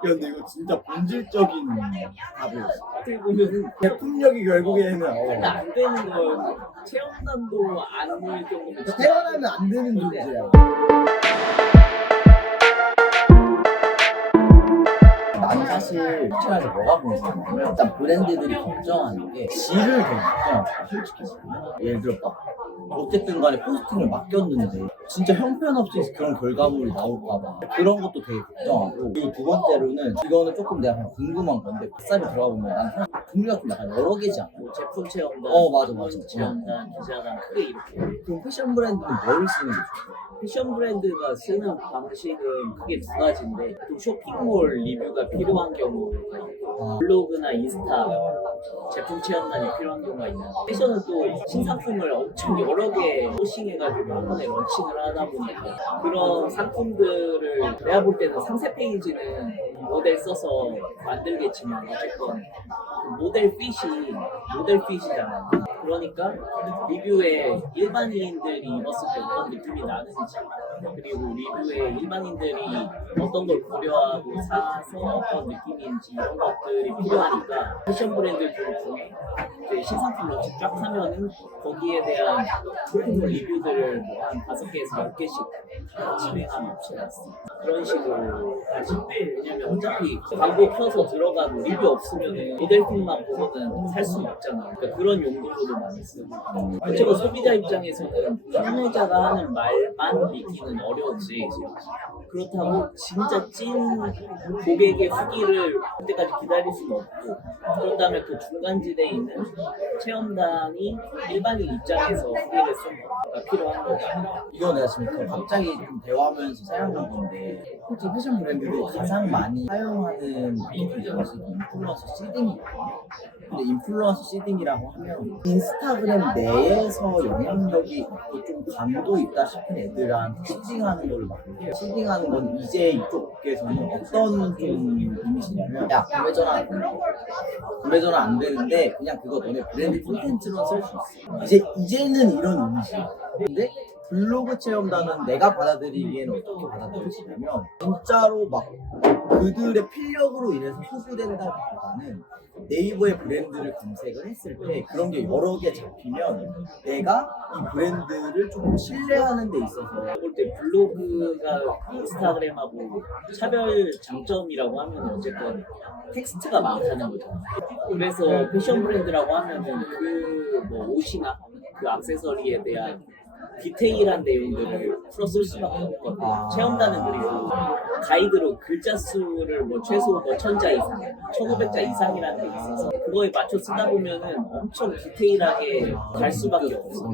근데 이거 진짜 본질적인 답이었어. 어떻게 보면 제품력이 결국에는 안 되는 건 체험단도 안 될 정도면 진짜 태어나면 안 되는 존재야. 나는 사실 추천해서 뭐가 문제냐면 일단 브랜드들이 걱정하는 게 질을 되게 걱정하고 솔직히 예를 들어 막 어쨌든 간에 포스팅을 맡겼는데 진짜 형편없이 그런 결과물이 나올까봐 그런 것도 되게 걱정하고, 그리고 두 번째로는 이거는 조금 내가 그냥 궁금한 건데 뱃살이 들어가 보면 난 사실 종류가 좀 약간 여러 개지 않아? 뭐 제품 체험단, 맞아. 체험단, 기자단 크게 이렇게. 그럼 패션 브랜드는 뭘 쓰는 게 좋아? 패션 브랜드가 쓰는 방식은 크게 두 가지인데, 또 쇼핑몰 리뷰가 필요한 경우, 블로그나 인스타 제품 체험단이 필요한 경우가 있는데, 패션은 또 신상품을 엄청 여러 개 소싱해가지고 한 번에 런칭을 하다 보니까 그런 상품들을 내가 볼 때는 상세 페이지는 모델 써서 만들겠지만 어쨌건 모델 핏이잖아. 그러니까 리뷰에 일반인들이 입었을 때 어떤 느낌이 나는지, 그리고 리뷰에 일반인들이 어떤 걸 고려하고 사서 어떤 느낌인지 이런 것들이 필요하니까 패션 브랜드들 중에 이제 신상품 런칭 쫙 하면은 거기에 대한 쇼핑몰 리뷰들을 뭐 한 5개에서 10개씩 진행하는 업체가 있어. 그런 식으로 하지. 왜냐면 어차피 광고 켜서 들어가도 리뷰 없으면 모델팀만 보고는 살 수는 없잖아. 그러니까 그런 용도로도 많이 쓰고. 어쨌든 소비자 입장에서는 판매자가 하는 말만 믿기는 어려웠지. 그렇다고 진짜 찐 고객의 후기를 그때까지 기다릴 수는 없고, 그렇다면 그 중간지대에 있는 체험단이 일반인 입장에서 후기를 쓰는 거가 필요한 거죠. 이거 내가 지금 갑자기 좀 대화하면서 생각한 건데, 솔직히 패션 브랜드들이 가장 많이 사용하는 마케팅 방식이 인플루언서 시딩이거든요. 근데 인플루언서 시딩이라고 하면 인스타그램 내에서 영향력이 있고 좀 감도 있다 싶은 애들한테 시딩하는 걸 말해요. 시딩하는 건 이제 이쪽 업계에서는 어떤 좀 이미지냐면, 야 구매 전화 안 되는데 그냥 그거 너네 브랜드 콘텐츠로 쓸 수 있어. 이제는 이런 이미지야. 근데 블로그 체험단은 내가 받아들이기에는 어떻게 받아들여지냐면, 진짜로 막 그들의 필력으로 인해서 소구된다기보다는 네이버의 브랜드를 검색을 했을 때 그런 게 여러 개 잡히면 내가 이 브랜드를 조금 신뢰하는 데 있어서, 볼 때 블로그가 인스타그램하고 차별 장점이라고 하면 어쨌든 텍스트가 많다는 거죠. 그래서 패션 브랜드라고 하면은 그 뭐 옷이나 그 액세서리에 대한 디테일한 내용들을 풀어 쓸 수밖에 없거든요. 체험단은 그리고 가이드로 글자 수를 뭐 최소 뭐 1000자 이상, 1500자 이상이라는 게 있어서 그거에 맞춰 쓰다 보면은 엄청 디테일하게 갈 수밖에 없어.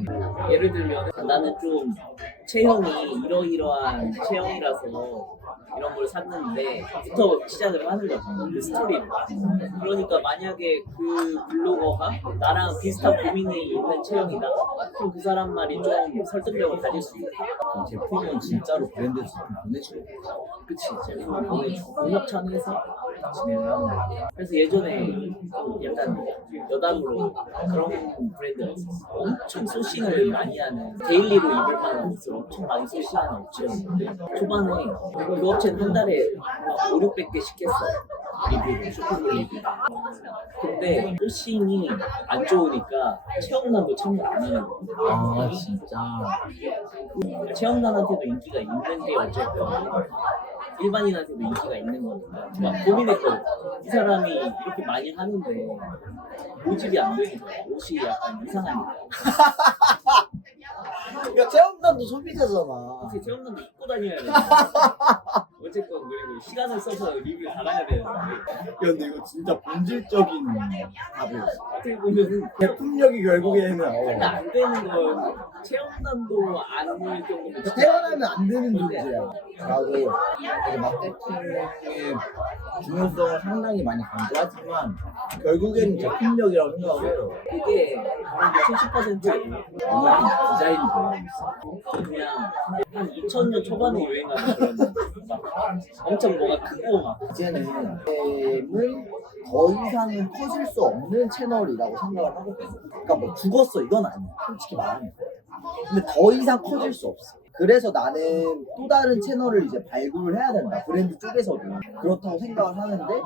예를 들면 나는 좀 체형이 이러이러한 체형이라서 이런 걸 샀는데부터 시작을 하는 거죠. 그 스토리를. 그러니까 만약에 그 블로거가 나랑 비슷한 고민이 있는 체형이다, 그럼 그 사람 말이 좀 설득력을 가질 수 있다. 제품은 진짜로 브랜드 제품 보내주고, 그치, 제품 보내주고 공협찬해서 진행을 하는 거야. 그래서 예전에 약간 여담으로 그런 브랜드가 있었어. 엄청 소싱을 많이 하는, 데일리로 입을 만한 옷을 엄청 많이 소싱하는 업체였는데, 초반에 그 업체는 한 달에 500~600개씩 했어. 리뷰를, 쇼핑몰 리뷰. 근데 소싱이 안 좋으니까 체험단도 참여 안 하는 거야. 진짜. 체험단한테도 인기가 있는 게 어쨌든 일반인한테도 인기가 있는 거니까 막 고민했거든. 이 사람이 이렇게 많이 하는데 모집이 안 되는 거야. 옷이 약간 이상하니까. 야, 체험단도 소비자잖아. 어떻게 체험단도 입고 다녀야 돼. 어쨌건 그리고 시간을 써서 리뷰 달아야 되는데. 근데 이거 진짜 본질적인 답이었어. 어떻게 보면 제품력이 결국에는 안 되는 건 체험단도 안 될 정도면 진짜 태어나면 안 되는 존재야. 나도 되게 마케팅의 중요성을 상당히 많이 강조하지만 결국에는 제품력이라고 생각해요. 그게 70%고 오늘 디자인이 변하고 있어. 그냥 한 2000년 초반에 유행하는 그런 막 엄청 뭐가 크고 막 이제는 은 더 이상은 터질 수 없는 채널이라고 생각을 하거든요. 그러니까 뭐 죽었어 이건 아니야, 솔직히 말하면. 근데 더 이상 커질 수 없어. 그래서 나는 또 다른 채널을 이제 발굴을 해야 된다. 브랜드 쪽에서도 그렇다고 생각을 하는데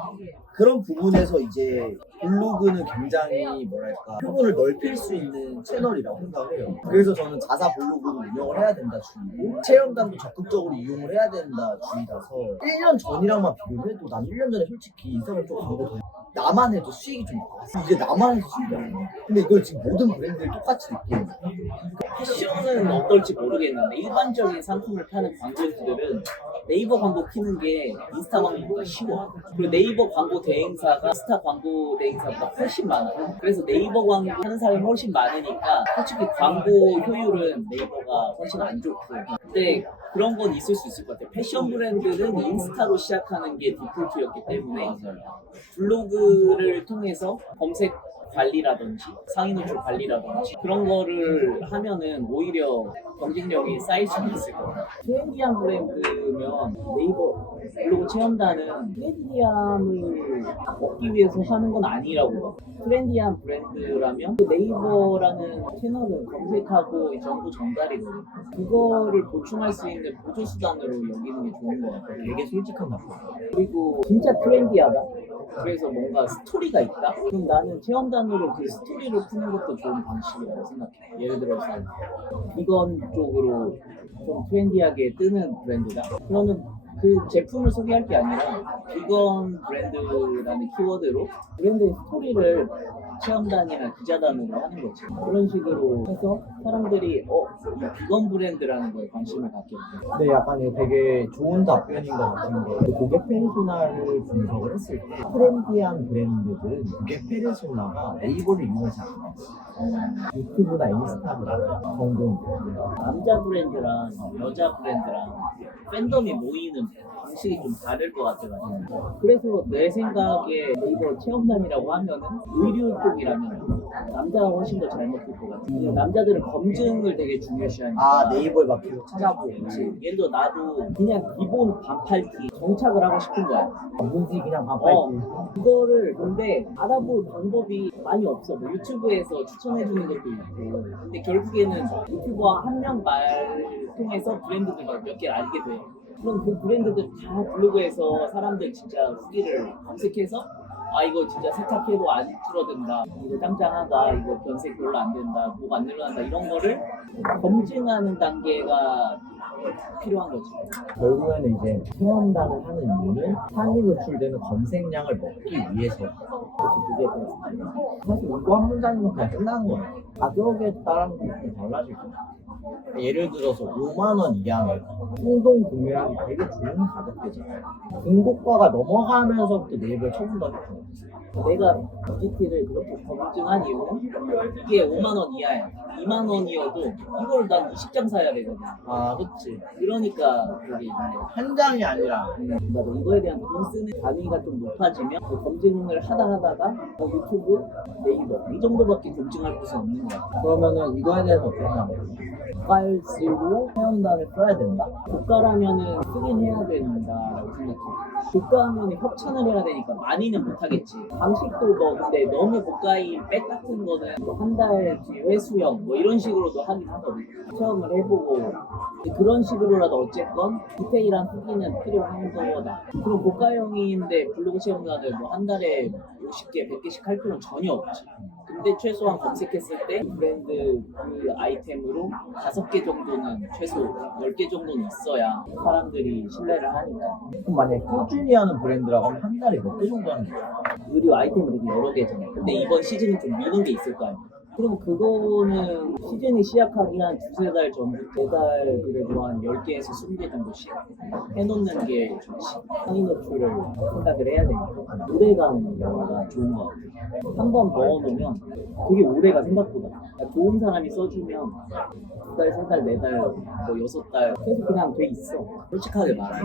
그런 부분에서 이제 블로그는 굉장히 뭐랄까 표본을 넓힐 수 있는 채널이라고 생각을 해요. 그래서 저는 자사 블로그를 운영을 해야 된다 주의고 체험단도 적극적으로 이용을 해야 된다 주의라서 1년 전이랑만 비교해도 난 1년 전에 솔직히 인스타그램 쪽 광고 더 나만 해도 수익이 좀 나왔어. 이제 나만 해도 수익이 안 나. 근데 이걸 지금 모든 브랜드들이 똑같이 느끼는 거야. 패션은 어떨지 모르겠는데 일반적인 상품을 파는 광고주들은 네이버 광고 키는 게 인스타 광고보다 쉬워. 그리고 네이버 광고 대행사가 인스타 광고 대행사보다 훨씬 많아. 그래서 네이버 광고 하는 사람이 훨씬 많으니까 솔직히 광고 효율은 네이버가 훨씬 안 좋고. 근데 그런 건 있을 수 있을 것 같아요. 패션 브랜드는 인스타로 시작하는 게 디폴트였기 때문에 블로그를 통해서 검색 관리라든지 상위 노출 관리라든지 그런 거를 하면은 오히려 경쟁력이 쌓일 수도 있을 것 같아요. 트렌디한 브랜드면 네이버 블로그 체험단은 트렌디함을 얻기 위해서 하는 건 아니라고. 트렌디한 브랜드라면 그 네이버라는 채널은 검색하고 정보 전달이거든요. 그거를 보충할 수 있는 보조 수단으로 여기는 게 좋은 것 같아요. 되게 솔직한 답변. 그리고 진짜 트렌디하다. 그래서 뭔가 스토리가 있다? 그럼 나는 체험단으로 그 스토리를 푸는 것도 좋은 방식이라고 생각해. 예를 들어서 비건 쪽으로 좀 트렌디하게 뜨는 브랜드다. 그러면 그 제품을 소개할 게 아니라 비건 브랜드라는 키워드로 브랜드의 스토리를 체험단이나 기자단으로 하는 거지. 그런 식으로 해서 사람들이 이 비건 브랜드라는 거에 관심을 갖게 돼요. 근데 약간 이거 되게 좋은 답변인 것 같은 게 고객 페르소나를 분석을 했을 때 트렌디한 브랜드들은 고객 페르소나가 네이버를 이용하지 않아요. 유튜브나 인스타그램 정도. 남자 브랜드랑 여자 브랜드랑 팬덤이 모이는 방식이 좀 다를 것 같아가지고 그래서 내 생각에 네이버 체험단이라고 하면은 의류 쪽이라면 남자가 훨씬 더 잘 먹힐 것 같아. 왜냐면 남자들은 검증을 되게 중요시하니까. 아 네이버에 막 계속 찾아보고 예를 들어 나도 그냥 기본 반팔티 정착을 하고 싶은 거야. 뭔지 그냥 반팔티. 그거를 근데 알아볼 방법이 많이 없어. 뭐 유튜브에서 추천해주는 것도 있고. 근데 결국에는 유튜버 한 명 말 통해서 브랜드들 몇 개를 알게 돼. 그럼 그 브랜드들 다 블로그에서 사람들 진짜 후기를 검색해서 아 이거 진짜 세탁해도 안 줄어든다, 이거 짱짱하다, 이거 변색 별로 안 된다, 뭐가 안 늘어난다, 이런 거를 검증하는 단계가 필요한 거지. 결국에는 이제 체험단을 하는 이유는 상위 노출되는 검색량을 먹기 위해서. 그게 베스트. 사실 이거 한 문장이면 그냥 끝나는 거야. 가격에 따라서 좀 달라질 거야. 예를 들어서 5만 원 이하면 충동 구매하기 되게 좋은 가격대잖아요. 중고가가 넘어가면서부터 네이버에 처분도 했고. 내가 BGT를 그렇게 검증한 이유는 이게 5만 원 이하야. 2만 원이어도 이걸 난 20장 사야 되거든. 아, 그치. 그러니까 그게 있네. 한 장이 아니라. 나도 이거에 대한 돈 쓰는 단위가 좀 높아지면 그 검증을 하다가 유튜브, 네이버 이 정도밖에 검증할 곳은 없는 거야. 그러면은 이거에 대해서 어떻게 생각해요? 고가를 쓰고 체험단을 써야 된다? 고가라면은 쓰긴 해야 된다라고 생각해. 고가하면 협찬을 해야 되니까 많이는 못하겠지. 방식도 뭐 근데 너무 고가인 백 같은 거는 뭐 한 달 뒤에 회수형 뭐 이런 식으로도 하긴 하거든. 체험을 해보고 근데 그런 식으로라도 어쨌건 디테일한 후기는 필요한 거다. 그럼 고가형인데 블로그 체험단을 뭐 한 달에 50개, 100개씩 할 필요는 전혀 없지. 근데 최소한 검색했을 때 브랜드 그 아이템으로 5개 정도는 최소 10개 정도는 있어야 사람들이 신뢰를 하니까. 그럼 만약에 꾸준히 하는 브랜드라고 하면 한 달에 몇 개 정도 하는 거야? 의류 아이템이 되게 여러 개잖아. 근데 이번 시즌은 좀 미는 게 있을 거 아니야. 그럼 그거는 시즌이 시작하기 한 2-3달 전부터 매달 그래도 한 10개에서 20개 정도씩 해놓는 게 좋지. 상위 노출을 생각을 해야 되니까 오래가는 영화가 좋은 것 같아. 한 번 넣어놓으면 그게 오래가 생각보다. 그러니까 좋은 사람이 써주면 2달, 3달, 4달, 뭐 6달 계속 그냥 돼 있어. 솔직하게 말해.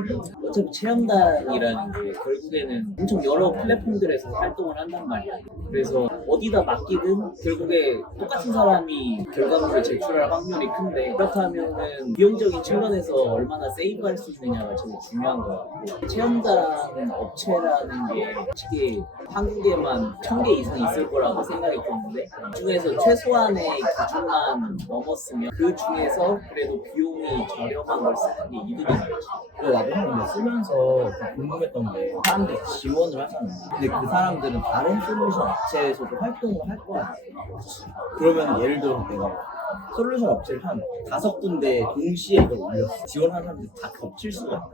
어차피 체험단이라는 게 결국에는 엄청 여러 플랫폼들에서 활동을 한단 말이야. 그래서 어디다 맡기든 결국에 똑같은 사람이 결과물을 제출할 확률이 큰데 그렇다면은 비용적인 측면에서 얼마나 세이브할 수 있느냐가 제일 중요한 것 같고 체험단 업체라는 게 솔직히 한국에만 1000개 이상 있을 거라고 생각이 드는데 그 중에서 최소한의 기준만 넘었으면 그 중에서 그래도 비용이 저렴한 걸 쓰는 게 이득이 나지. 그래 나도 근데 쓰면서 좀 궁금했던 게 사람들이 지원을 하잖아. 근데 그 사람들은 다른 솔루션 업체에서도 활동을 할 거 아니야. 그러면 예를 들어 내가 솔루션 업체를 한 5군데 동시에 이걸 올렸어. 지원하는 사람들이 다 겹칠 수가 있어.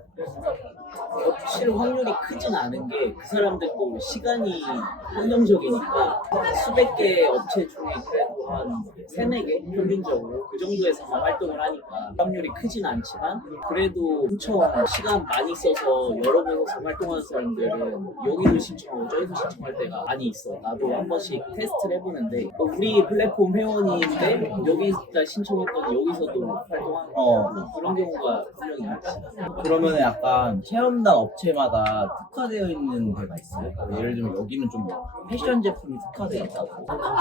겹칠 확률이 크진 않은 게 그 사람들도 시간이 한정적이니까 수백 개 업체 중에 그래도 한 3-4개 평균적으로 그 정도에서만 활동을 하니까 확률이 크진 않지만 그래도 엄청 시간 많이 써서 여러 곳에서 활동하는 사람들은 여기도 신청하고 저기도 신청할 때가 많이 있어. 나도 한 번씩 테스트를 해보는데 우리 플랫폼 회원인데 여기다 신청했더니 여기서도 활동하는 그런 경우가 분명히 있지. 그러면 약간 체험단 업체마다 특화되어 있는 데가 있어요? 예를 들면 여기는 좀 패션 제품이 특화되어 있다고.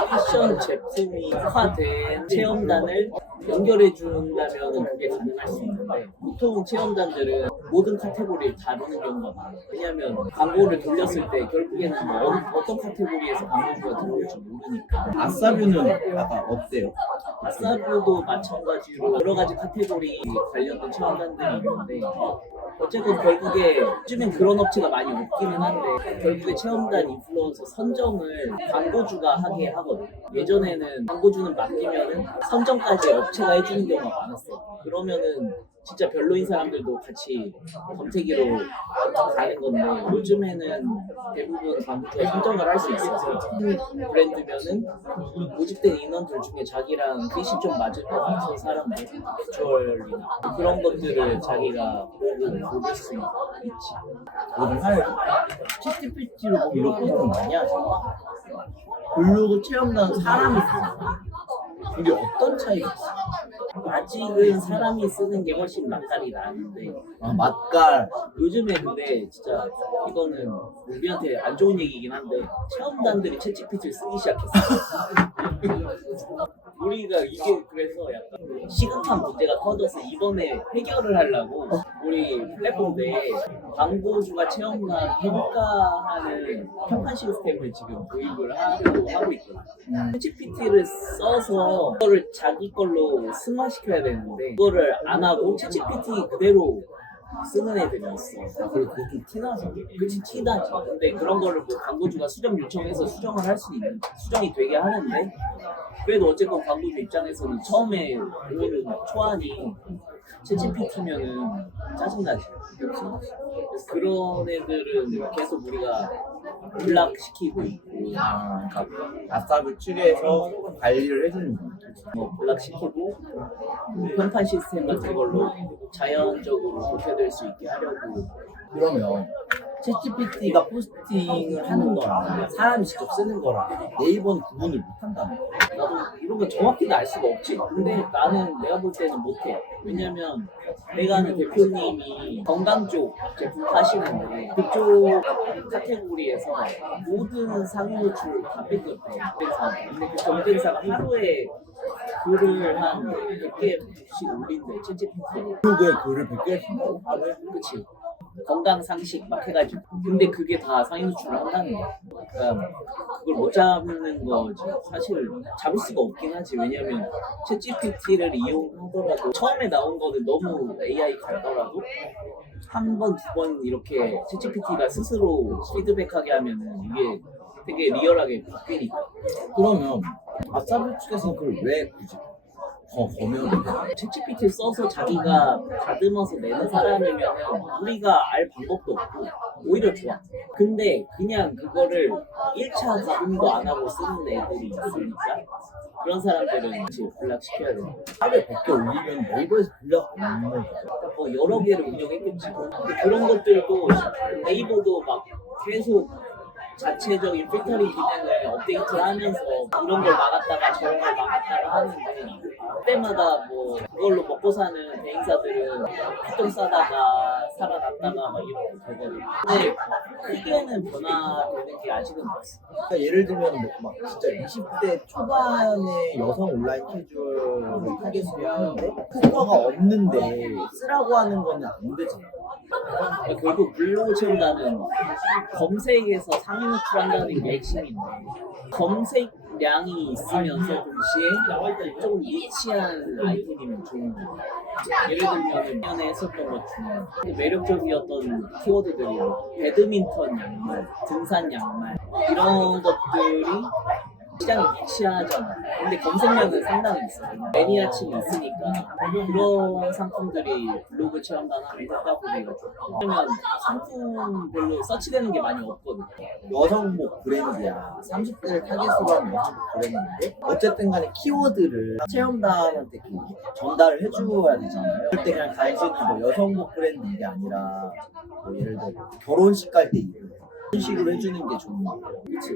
패션 제품이 특화된 체험단을 연결해 준다면 그게 가능할 수 있는데 보통 체험단들은 모든 카테고리를 다루는 경우가 많아요. 왜냐하면 광고를 돌렸을 때 결국에는 뭐 어떤 카테고리에서 광고가 들어올지 모르니까. 아싸뷰는 약간 어때요? 아싸뷰도 마찬가지로 여러 가지 카테고리 관련된 체험단들이 있는데 어쨌든 결국에 요즘엔 그런 업체가 많이 없기는 한데 결국에 체험단 인플루언서 선정을 광고주가 하게 하거든. 예전에는 광고주는 맡기면은 선정까지 업체가 해주는 경우가 많았어. 그러면은 진짜 별로인 사람들도 같이 검색기로 가는 건데 요즘에는 대부분 광고주가 선정을 할 수 있어서 브랜드면은 모집된 인원들 중에 자기랑 핏이 좀 맞을 것 같은 사람들 비주얼이나 그런 것들을 자기가 보고 고를 수 있지. 요즘 사실 챗GPT로 블로그를 많이 하잖아. 블로그 체험단 사람이 쓰는 이게 어떤 차이가 있어? 아직은 사람이 쓰는 게 훨씬 맛깔이 나는데 맛깔. 요즘에 근데 진짜 이거는 우리한테 안 좋은 얘기긴 한데 체험단들이 챗GPT를 쓰기 시작했어. 우리가 이게 그래서 약간 시급한 문제가 터져서 이번에 해결을 하려고 우리 플랫폼 내에 광고주가 체험단 평가하는 평판 시스템을 지금 도입을 하려고 하고 있거든요. 챗GPT를 써서 그거를 자기 걸로 승화시켜야 되는데 그거를 안 하고 챗GPT 그대로 쓰는 애들이 있어. 그리고 그게 좀 티나서. 그치 티나지. 근데 그런 거를 뭐 광고주가 수정 요청해서 수정을 할 수 있는 수정이 되게 하는데 그래도 어쨌건 광고주 입장에서는 처음에 오히려 초안이 챗GPT면은 짜증나지. 그래서 그런 애들은 계속 우리가 블락시키고 있고 그러니까 아싸뷰 측에서 관리를 해주는 거. 뭐 블락시키고 평판 시스템 같은 걸로 자연적으로 도태될 수 있게 하려고. 그러면 챗GPT가 포스팅을 하는 거랑 사람이 직접 쓰는 거랑 네이버는 구분을 못 한다는 거야. 나도 이런 거 정확히는 알 수가 없지. 근데 나는 내가 볼 때는 못해. 왜냐면 내가 아는 대표님이 건강 쪽 제품 파시는데 그쪽 카테고리에서 모든 상위 노출을 다 뺏겼대. 근데 그 경쟁사가 하루에 글을 한 100개씩 올린대. 챗GPT로. 블로그에 글을 100개 쓴다고? 그치. 건강 상식 막 해가지고 근데 그게 다 상위 노출을 한다는 거야. 그러니까 그걸 못 잡는 거지. 사실 잡을 수가 없긴 하지. 왜냐면 챗GPT를 이용하더라도 처음에 나온 거는 너무 AI 같더라도 한 번, 두 번 이렇게 챗GPT가 스스로 피드백하게 하면은 이게 되게 리얼하게 바뀌니까. 그러면 아싸뷰 측에서는 그걸 왜 굳이 검열을 해? 챗GPT 써서 자기가 다듬어서 내는 사람이면 우리가 알 방법도 없고 오히려 좋아. 근데 그냥 그거를 1차 가동도 안 하고 쓰는 애들이 있으니까 그런 사람들은 이제 블락시켜야 돼. 하루에 100개 올리면 네이버에서 블락 안 먹어. 뭐 여러 개를 운영했겠지. 근데 그런 것들도 네이버도 막 계속 자체적인 필터링 기능을 업데이트하면서 이런 걸 막았다가 저런 걸 막았다가 하는데 그때마다 뭐 그걸로 먹고 사는 대행사들은 피똥 싸다가 살아났다가 막 이렇게 되거든요. 근데 크게는 변화되는 게 아직은 없어. 그러니까 예를 들면 막 진짜 20대 초반의 여성 온라인 캐주얼을 타겟으로 하는데 효과가 없는데 쓰라고 하는 거는 안 되잖아. 그러니까 결국 블로그 채운다는 검색에서 상위 노출한다는 게 핵심인데 검색량이 있으면서 동시에 조금 니치한 아이템이면 좋은 거예요. 예를 들면 전에 했었던 것 중에 매력적이었던 키워드들이 배드민턴 양말, 등산 양말 이런 것들이 시장이 니치하잖아. 근데 검색량은 상당히 있어요. 매니아층이 있으니까 그런 상품들이 블로그 체험단 하면 효과 보기가 좋고 그러면 상품별로 서치되는 게 많이 없거든. 여성복 브랜드야. 30대를 타겟으로 하는 여성복 브랜드인데 어쨌든 간에 키워드를 체험단한테 전달을 해줘야 되잖아요. 그럴 때 그냥 단순히 뭐 여성복 브랜드 이게 아니라 뭐 예를 들어 결혼식 갈 때 이런 식으로 해주는 게 좋은 거예요. 그치?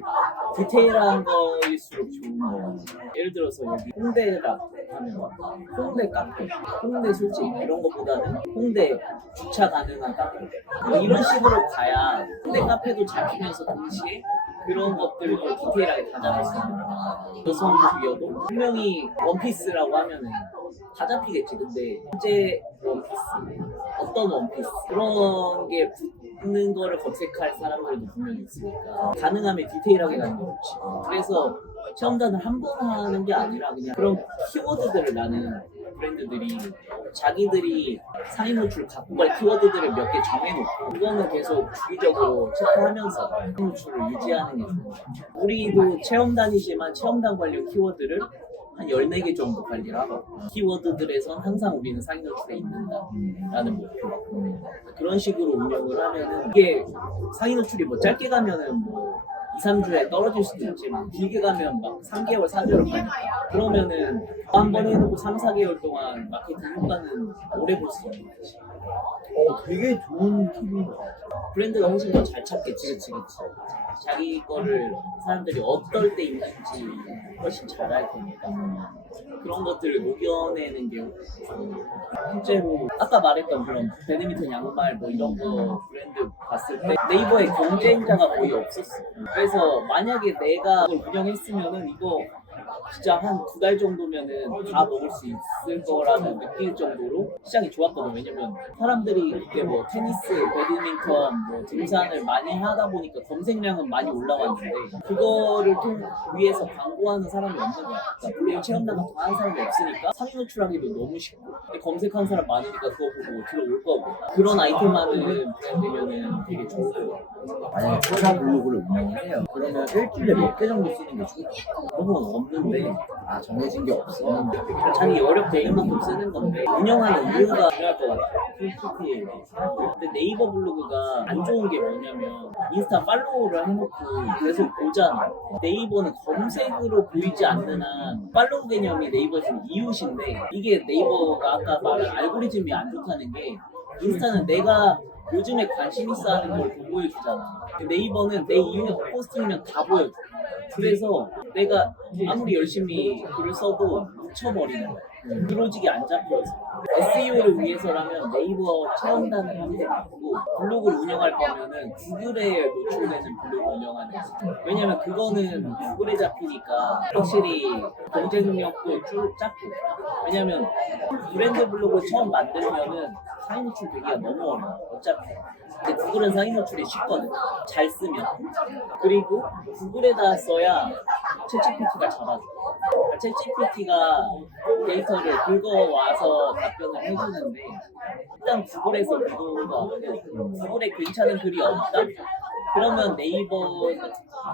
디테일한 거일수록 좋은 거. 예를 들어서 여기 홍대라 하면 홍대 카페, 홍대 술집 이런 것보다는 홍대 주차 가능한 카페 뭐 이런 식으로 가야 홍대 카페도 잡히면서 동시에 그런 것들을 또 디테일하게 다 잡을 수 있는 거야. 여성복이어도 분명히 원피스라고 하면은 다 잡히겠지. 근데 실제 원피스, 어떤 원피스 그런 게 붙는 거를 검색할 사람들도 분명히 있으니까 가능하면 디테일하게 가는 게 좋지. 그래서 체험단을 한 번 하는 게 아니라 그냥 그런 키워드들을 나는 브랜드들이 자기들이 상위 노출 갖고 갈 키워드들을 몇 개 정해놓고 그거는 계속 주기적으로 체크하면서 상위 노출을 유지하는 게 좋은 것 같아요. 우리도 체험단이지만 체험단 관련 키워드를 한 14개 정도 관리를 하거든요. 키워드들에선 항상 우리는 상위 노출에 있는다라는 목표가 그런 식으로 운영을 하면은 이게 상위 노출이 뭐 짧게 가면은 뭐 2, 3주에 떨어질 수도 있지만 길게 가면 막 3개월, 4개월 가니까 그러면은 한 번 해놓고 3, 4개월 동안 마케팅 효과는 오래 볼 수 있는 거지. 되게 좋은 팁인 것 같아. 브랜드가 훨씬 더 잘 찾겠지. 그치. 자기 거를 사람들이 어떨 때 입는지 훨씬 잘 알 테니까 그런 것들을 녹여내는 게 실제로 아까 말했던 그런 배드민턴 양말 뭐 이런 거 브랜드 봤을 때 네이버에 경쟁자가 거의 없었어. 그래서 만약에 내가 그걸 운영했으면은 이거 진짜 한 2달 정도면은 다 먹을 수 있을 거라고 느낄 정도로 시장이 좋았거든. 왜냐면 사람들이 그때 뭐 테니스, 배드민턴, 뭐 등산을 많이 하다 보니까 검색량은 많이 올라왔는데 그거를 위해서 광고하는 사람이 없는 거야. 그러니까 물론 체험단 같은 거 하는 사람이 없으니까 상위 노출하기도 너무 쉽고 근데 검색하는 사람 많으니까 그거 보고 들어올 거고 그런 아이템 많은 브랜드면은 되게 좋을 거고 만약에 주차 블로그를 운영을 해요. 그러면 일주일에 몇 개 정도 쓰는 게 좋을까? 그런 건 없는데 정해진 게 없어. 자기 여력 대인 만큼 쓰는 건데 운영하는 이유가 중요할 것 같아요. 솔직히 근데 네이버 블로그가 안 좋은 게 뭐냐면 인스타 팔로우를 해놓고 계속 보잖아. 네이버는 검색으로 보이지 않는 한 팔로우 개념이 네이버에서는 이웃인데 이게 네이버가 아까 말한 알고리즘이 안 좋다는 게 인스타는 내가 요즘에 관심 있어 하는 걸 보여주잖아. 네이버는 내 이웃 포스팅이면 다 보여줘. 그래서 내가 아무리 열심히 글을 써도 묻혀버리는 거야. 기로직이 안 잡혀서. SEO를 위해서라면 네이버 체험단을 하는 게 맞고 블로그를 운영할 거면은 구글에 노출되는 블로그 운영하는 거지. 왜냐면 그거는 구글에 잡히니까 확실히 경쟁력도 쭉 잡고 왜냐면 브랜드 블로그 처음 만들면은 상위 노출 되기가 너무 어려워. 어차피. 근데 구글은 상위 노출이 쉽거든. 잘 쓰면. 그리고 구글에다 써야 챗GPT가 잡아줘. 챗GPT가 데이터를 긁어와서 답변을 해주는데 일단 구글에서 긁어오고 구글에 괜찮은 글이 없다? 그러면 네이버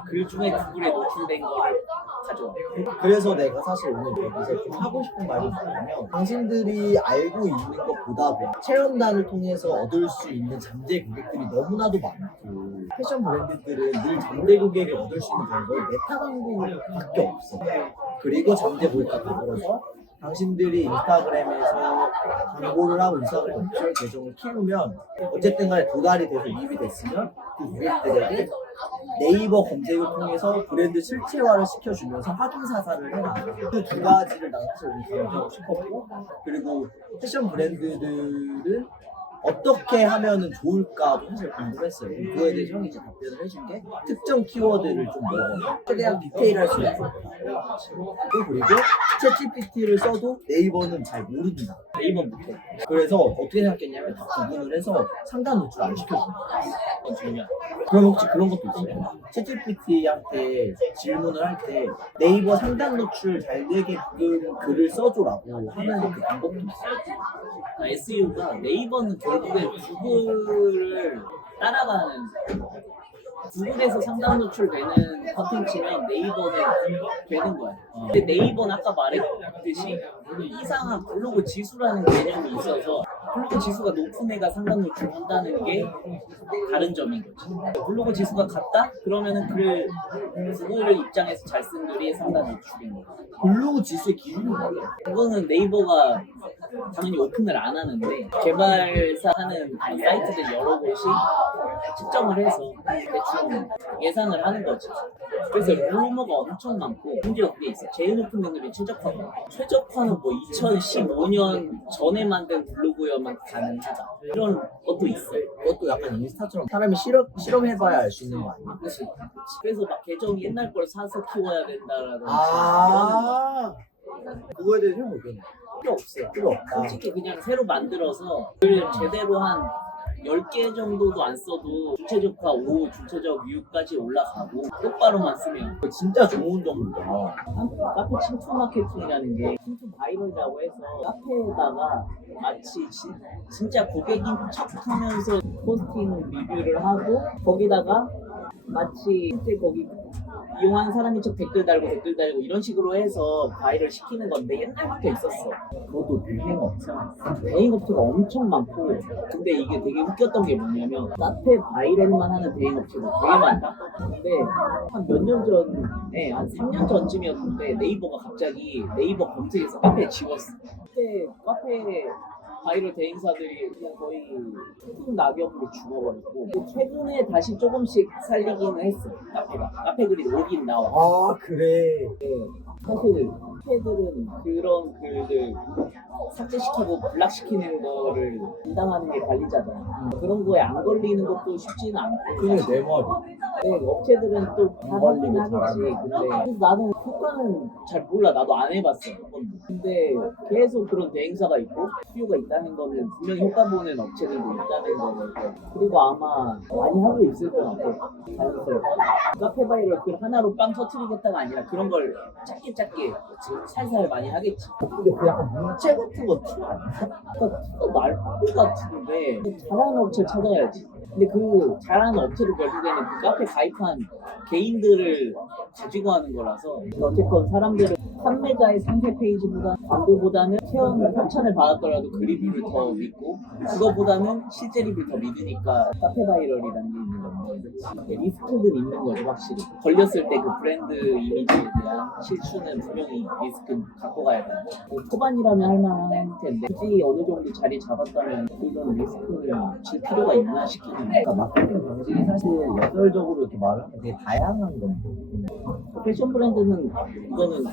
글 중에 구글에 노출된 거를 가져와. 그래서 내가 사실 오늘 여기서 좀 하고 싶은 말이 뭐냐면 당신들이 알고 있는 것보다 체험단을 통해서 얻을 수 있는 잠재 고객들이 너무나도 많고 패션 브랜드들은 늘 잠재 고객을 얻을 수 있는 방법이 메타 광고밖에 없어. 그리고 잠재 고객과 더불어서 당신들이 인스타그램에서 광고를 하고 인스타그램 오피셜 계정을 키우면 어쨌든 간에 도달이 돼서 이입이 됐으면 그 고객들에게 네이버 검색을 통해서 브랜드 실체화를 시켜주면서 확인 사살을 해라. 그 두 가지를 나는 사실 오늘 강조하고 싶었고, 그리고 패션 브랜드들은 어떻게 하면은 좋을까도 사실 궁금했어요. 그거에 대해서 형이 이제 답변을 해준 게 특정 키워드를 좀 넣어 최대한 디테일할 수 있다. 그리고 챗GPT를 써도 네이버는 잘 모른다. 네이버 못해. 그래서 어떻게 생각했냐면 다 구분을 해서 상단 노출 안 시켜준다. 그건 중요해. 그럼 혹시 그런 것도 있어요? 챗GPT한테 질문을 할 때 네이버 상단 노출 잘 되게끔 글을 써줘라고 하는 그 방법도 있어요. SEO가 네이버는 결국에 구글을 따라가는 구글에서 상단 노출되는 컨텐츠면 네이버는 되는 거야. 근데 네이버는 아까 말했듯이 이상한 블로그 지수라는 개념이 있어서 블로그 지수가 높은 애가 상단 노출한다는 게 다른 점인 거지. 블로그 지수가 같다? 그러면은 구글 입장에서 잘 쓴 글이 상단 노출인 거야. 블로그 지수의 기준이 뭐예요? 그거는 네이버가 당연히 오픈을 안 하는데 개발사 하는 사이트들 여러 곳이 측정을 해서 대충 예상을 하는 거지. 그래서 루머가 엄청 많고 심지어 그게 있어. 제일 높은 등급이 최적화가. 최적화는 뭐 2015년 전에 만든 블로그여만 가능하다. 이런 것도 있어요. 그것도 약간 인스타처럼 사람이 실험해봐야 알 수 있는 거 아니야? 그치? 그래서 막 계정이 옛날 걸 사서 키워야 된다라든지 아, 그거에 대해서 형 의견이 필요 없어요. 필요 없다. 솔직히 그냥 새로 만들어서 그걸 제대로 한 10개 정도도 안 써도 주체적화 5, 주체적 6까지 올라가고 똑바로만 쓰면 그거 진짜 좋은 정보다. 카페 침투 마케팅이라는 게 침투 바이럴이라고 해서 카페에다가 마치 진짜 고객인 척하면서 포스팅 리뷰를 하고 거기다가 마치 실제 거기 이용한 사람인 척 댓글 달고 이런 식으로 해서 바이럴 시키는 건데 옛날부터 있었어. 그것도 대행업체. 대행업체가 엄청 많고 근데 이게 되게 웃겼던 게 뭐냐면 카페 바이럴만 하는 대행업체가 되게 많다. 근데 한 몇 년 전에 한 3년 전쯤이었는데 네이버가 갑자기 네이버 검색에서 카페 지웠어. 그때 카페 바이럴 대행사들이 그냥 거의 풍풍 낙엽으로 죽어버렸고 최근에 다시 조금씩 살리기는 했어. 카페 글이 오긴 나와. 아, 그래. 사실 카페들은 그런 글들 삭제시키고 블락시키는 거를 담당하는 게 관리자잖아. 그런 거에 안 걸리는 것도 쉽지는 않고. 그게 내 말이. 네, 업체들은 또 잘하긴 하겠지. 근데 그래서 나는 효과는 잘 몰라. 나도 안 해봤어. 한 번도. 근데 계속 그런 대행사가 있고 수요가 있다는 거는 분명히 효과 보는 업체들도 있다는 거는 그리고 아마 많이 하고 있을 것 같아. 자연스럽게. 카페 바이럴 글 하나로 빵 터트리겠다가 아니라 그런 걸 짧게 살살 많이 하겠지. 근데 그 약간 문체 같은 거 티가 안 나? 그러니까 티가 날 것 같은데 잘하는 업체를 찾아야지. 근데 그 잘하는 업체도 결국에는 그 카페 가입한 개인들을 가지고 하는 거라서 어쨌건 사람들은 판매자의 상세 페이지보다 광고보다는 체험 협찬을 받았더라도 그 리뷰를 더 믿고 그거보다는 실제 리뷰를 더 믿으니까 카페 바이럴이라는 게 있는 건데 리스크는 있는 거죠. 확실히 걸렸을 때 그 브랜드 이미지에 대한 실추는 분명히 리스크 갖고 가야 된다. 초반이라면 할 만한 텐데 굳이 어느 정도 자리 잡았다면 이런 리스크를 질 필요가 있나 싶기는 해. 그러니까 마케팅 방식이 사실 역설적으로 이렇게 말하면 되게 다양한 건데. 패션 브랜드는 이거는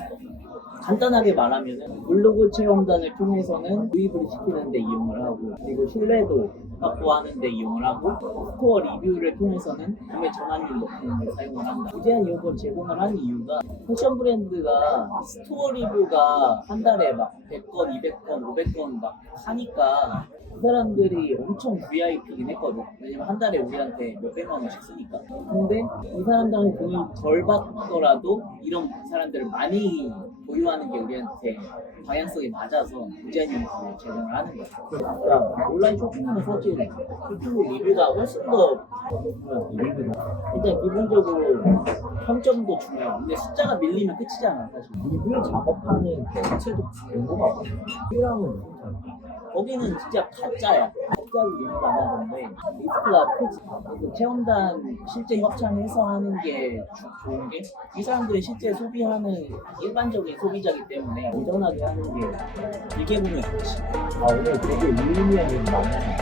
간단하게 말하면 블로그 체험단을 통해서는 구입을 시키는 데 이용을 하고 그리고 신뢰도 확보하는 데 이용을 하고 스토어 리뷰를 통해서는 구매 전환율 높이는 데 사용을 한다. 무제한 이용권 제공을 하는 이유가 패션 브랜드가 스토어 리뷰가 한 달에 막 100건, 200건, 500건 막 하니까 그 사람들이 엄청 VIP긴 했거든. 왜냐면 한 달에 우리한테 몇백만 원씩 쓰니까. 근데 이 사람들은 돈을 덜 받더라도 이런 사람들을 많이 보유하는 게 우리한테 방향성이 맞아서 무제한 이용권을 제공을 하는 거야. 그러니까 온라인 쇼핑몰은 사실 쇼핑몰 리뷰가 훨씬 더 일단 기본적으로 평점도 중요하고 근데 숫자가 밀리면 끝이잖아 사실. 리뷰 작업하는 업체도 궁금하고. 리뷰랑은 무슨 차이야? 거기는 진짜 가짜야. 가짜로 리뷰가 안 하는데 리스크가 크지. 그 체험단 실제 협찬해서 하는 게 좋은 게 이 사람들이 실제 소비하는 일반적인 소비자이기 때문에 안전하게 하는 게 길게 보면 좋지. 아, 오늘 되게 유의미한 얘기 많이 했네.